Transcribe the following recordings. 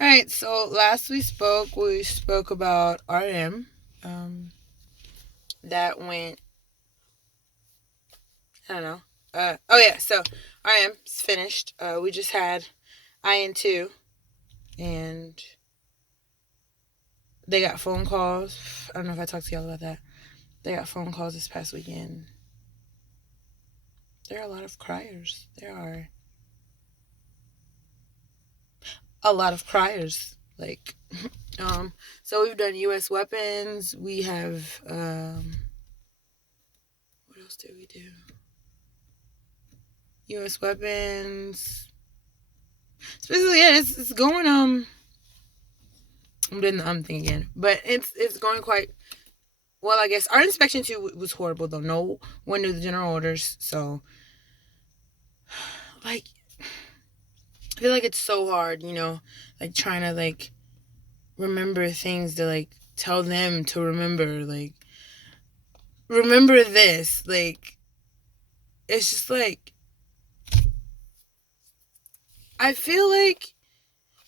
All right, so last we spoke about RM. That went, I don't know. Oh yeah, so RM's finished. We just had IN2, and they got phone calls. I don't know if I talked to y'all about that. They got phone calls this past weekend. There are a lot of criers. There are a lot of criers. Like, so we've done U.S. weapons. We have, what else did we do? U.S. weapons. So basically, yeah, it's going, I'm doing the thing again. But it's going quite well, I guess. Our inspection, too, was horrible, though. No one knew the general orders, so, like, I feel like it's so hard, like, trying to, like, remember things to, like, tell them to remember, like, remember this. Like, it's just, like, I feel like,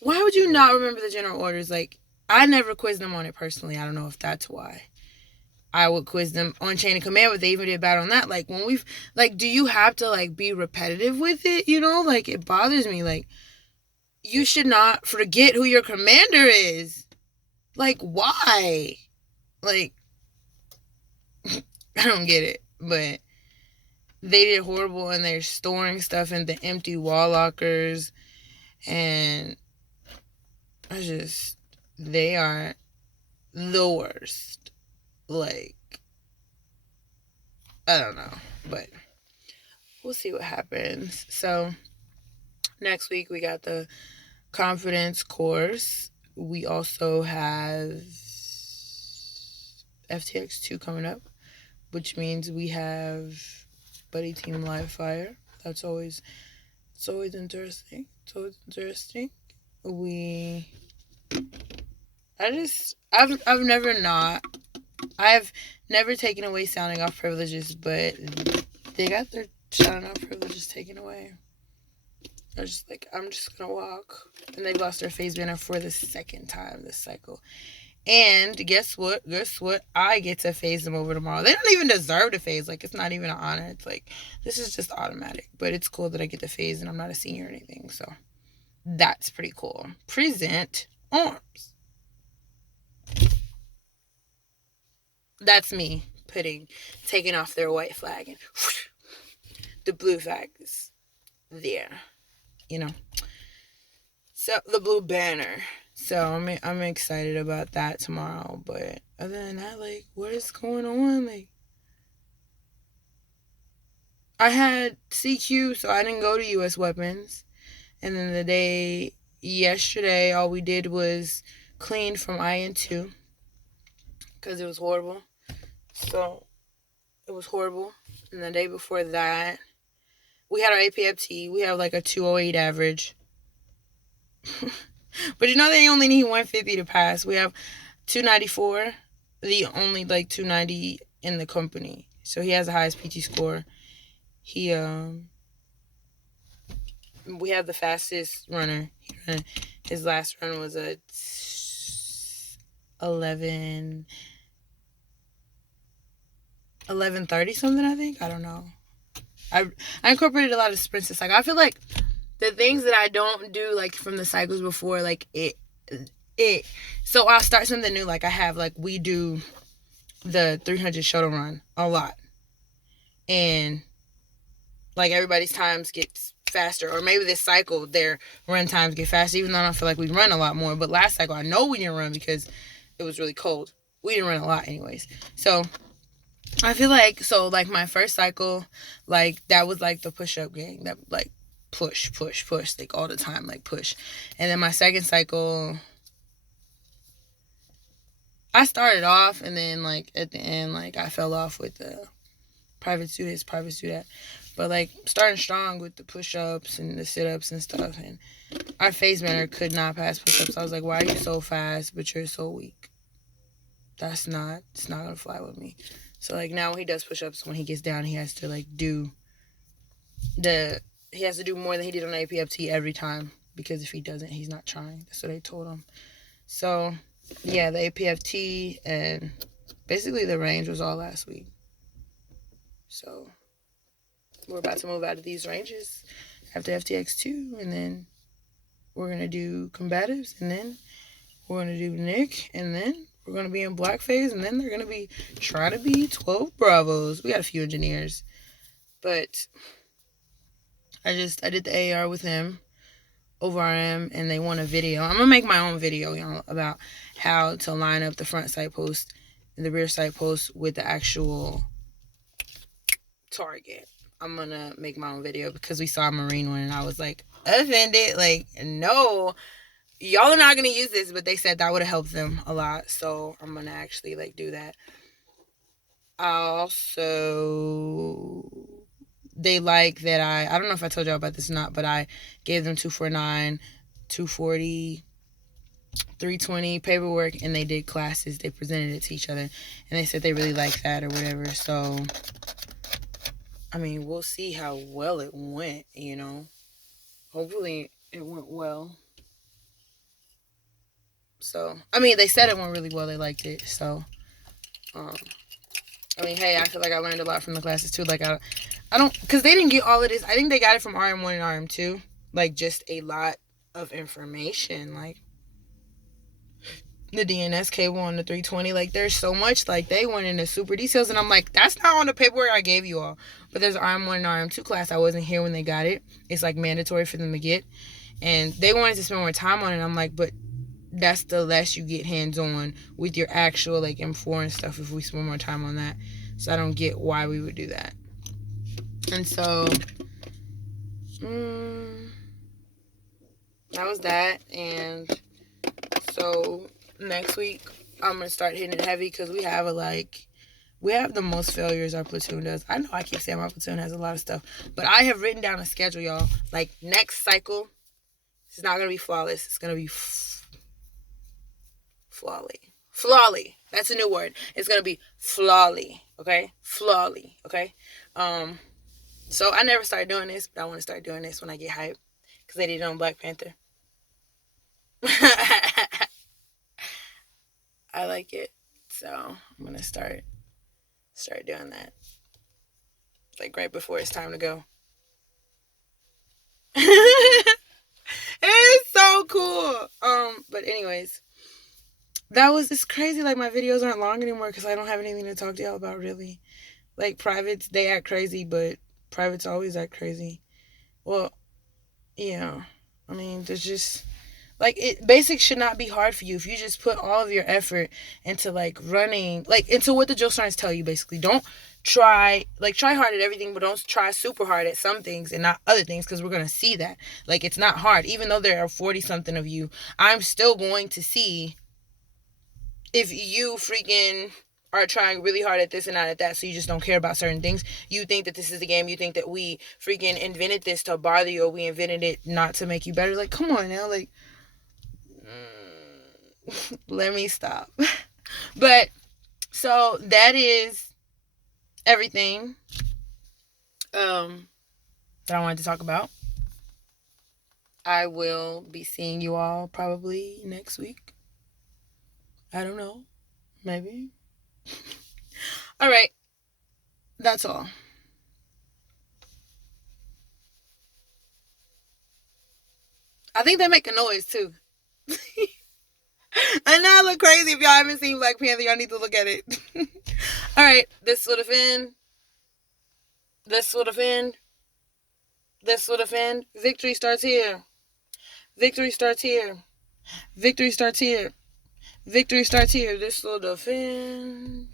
why would you not remember the general orders? Like, I never quizzed them on it personally. I don't know if that's why. I would quiz them on chain of command, but they even did bad on that. Like, when we've, like, do you have to, like, be repetitive with it? Like, it bothers me. Like, you should not forget who your commander is. Like, why? Like, I don't get it. But they did horrible, and they're storing stuff in the empty wall lockers. And they are the worst. Like, I don't know. But we'll see what happens. So, next week we got the confidence course. We also have FTX 2 coming up, which means we have Buddy Team Live Fire. It's always interesting. It's always interesting. I've never taken away sounding off privileges, but they got their sounding off privileges taken away. They're just like, I'm just gonna walk. And they've lost their phase banner for the second time this cycle. And guess what? I get to phase them over tomorrow. They don't even deserve to phase. Like, it's not even an honor. It's like, this is just automatic. But it's cool that I get to phase and I'm not a senior or anything. So, that's pretty cool. Present arms. That's me taking off their white flag, and whoosh, the blue flag is there. So, the blue banner. So I'm excited about that tomorrow. But other than that, like, what is going on? Like, I had CQ, so I didn't go to U.S. weapons. And then the day yesterday, all we did was clean from IN2 because it was horrible. So it was horrible. And the day before that, we had our APFT. We have like a 208 average. But they only need 150 to pass. We have 294, the only like 290 in the company. So he has the highest PT score. We have the fastest runner. His last run was a 11:30 something, I think. I don't know. I incorporated a lot of sprints this cycle. I feel like the things that I don't do, like, from the cycles before, like, so I'll start something new. Like, I have, like, we do the 300 shuttle run a lot. And, like, everybody's times gets faster. Or maybe this cycle, their run times get faster, even though I don't feel like we run a lot more. But last cycle, I know we didn't run because it was really cold. We didn't run a lot anyways. So, I feel like, my first cycle, like, that was, like, the push-up game. That, like, push, like, all the time, like, push. And then my second cycle, I started off, and then, like, at the end, like, I fell off with the private students, but, like, starting strong with the push-ups and the sit-ups and stuff, and our phase banner could not pass push-ups. I was like, why are you so fast, but you're so weak? It's not gonna fly with me. So, like, now when he does push-ups, when he gets down, he has to, like, do more than he did on APFT every time. because if he doesn't, he's not trying. That's what they told him. So, yeah, the APFT and basically the range was all last week. So, we're about to move out of these ranges after FTX2, and then we're going to do combatives, and then we're going to do Nick, and then we're going to be in black phase, and then they're going to be trying to be 12 Bravos. We got a few engineers, but I did the AR with him over RM, and they want a video. I'm going to make my own video, about how to line up the front sight post and the rear sight post with the actual target. I'm going to make my own video because we saw a Marine one, and I was like, offended. Like, no, y'all are not going to use this, but they said that would have helped them a lot. So I'm going to actually do that. Also, they like that I don't know if I told y'all about this or not, but I gave them 249, 240, 320 paperwork, and they did classes. They presented it to each other, and they said they really like that or whatever. So, I mean, we'll see how well it went, Hopefully it went well. So, I mean, they said it went really well. They liked it. So, I mean, hey, I feel like I learned a lot from the classes too. Like, I don't, because they didn't get all of this. I think they got it from RM1 and RM2. Like, just a lot of information. Like, the DNS cable on the 320. Like, there's so much. Like, they went into super details. And I'm like, that's not on the paperwork I gave you all. But there's RM1 and RM2 class. I wasn't here when they got it. It's, like, mandatory for them to get. And they wanted to spend more time on it. I'm like, but that's the less you get hands-on with your actual, like, M4 and stuff if we spend more time on that. So I don't get why we would do that. And so, that was that. And so next week, I'm going to start hitting it heavy because we have the most failures our platoon does. I know I keep saying my platoon has a lot of stuff, but I have written down a schedule, y'all. Like, next cycle, it's not going to be flawless. It's going to be flawly. That's a new word. It's going to be flawly, okay? Flawly, okay? So I never started doing this, but I want to start doing this when I get hyped because they did it on Black Panther. I like it. So I'm going to start doing that. Like right before it's time to go. It's so cool. But anyways, it's crazy. Like, my videos aren't long anymore because I don't have anything to talk to y'all about, really. Like, privates, they act crazy, but privates always act crazy. Well, yeah. I mean, there's just, like, basics should not be hard for you if you just put all of your effort into, like, running, like, into what the drill sergeants tell you, basically. Don't try hard at everything, but don't try super hard at some things and not other things, because we're going to see that. Like, it's not hard. Even though there are 40-something of you, I'm still going to see if you freaking are trying really hard at this and not at that, so you just don't care about certain things. You think that this is the game. You think that we freaking invented this to bother you, or we invented it not to make you better. Like, come on now. Like, let me stop. But, so, that is everything that I wanted to talk about. I will be seeing you all probably next week. I don't know. Maybe. All right. That's all. I think they make a noise, too. I know I look crazy. If y'all haven't seen Black Panther, y'all need to look at it. All right. This would have end. This would have end. This would have end. Victory starts here. Victory starts here. Victory starts here. Victory starts here. This will defend.